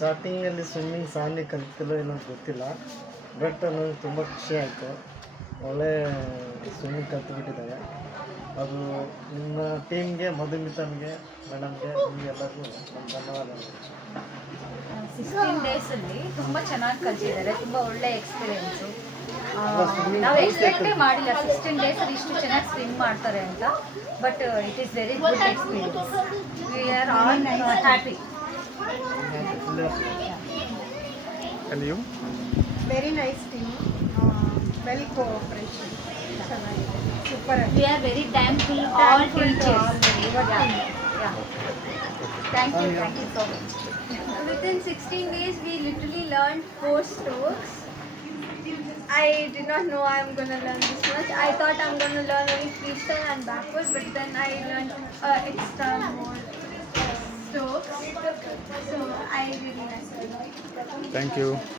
ಸ್ಟಾರ್ಟಿಂಗಲ್ಲಿ ಸ್ವಿಮ್ಮಿಂಗ್ ಸಾಲಿ ಕಲ್ತಿಲ್ಲೋ ಏನೋ ಗೊತ್ತಿಲ್ಲ, ಬಟ್ ನನಗೆ ತುಂಬ ಖುಷಿ ಆಯಿತು. ಒಳ್ಳೆ ಸ್ವಿಮ್ಮಿಂಗ್ ಕಲ್ತ್ಬಿಟ್ಟಿದ್ದಾಳೆ. ಅದು ನಿಮ್ಮ ಟೀಮ್ಗೆ, ಮಧುಮಿತನ್ಗೆ, ಮೇಡಮ್ಗೆ, ನಿಮಗೆಲ್ಲರಿಗೂ ನಮ್ಮ ಧನ್ಯವಾದಗಳು. 16 ಡೇಸಲ್ಲಿ ತುಂಬ ಚೆನ್ನಾಗಿ ಕಲಿತಿದ್ದಾರೆ, ತುಂಬ ಒಳ್ಳೆ ಎಕ್ಸ್ಪೀರಿಯೆನ್ಸು. ನಾವು ಎಕ್ಸ್ಪೆಕ್ಟೇ ಮಾಡಿಲ್ಲ 16 ಡೇಸಲ್ಲಿ ಇಷ್ಟು ಚೆನ್ನಾಗಿ ಸ್ವಿಮ್ ಮಾಡ್ತಾರೆ ಅಂತ, but it is very good experience. We are all happy. And you? Very nice team, very cooperation. Super. We are very thankful all teachers. Yeah. Thank you so much. Within 16 days, we literally learned 4 strokes. I did not know I'm going to learn this much. I thought I'm going to learn only freestyle and backward, but then I learned extra more strokes. So I really liked it. Thank you.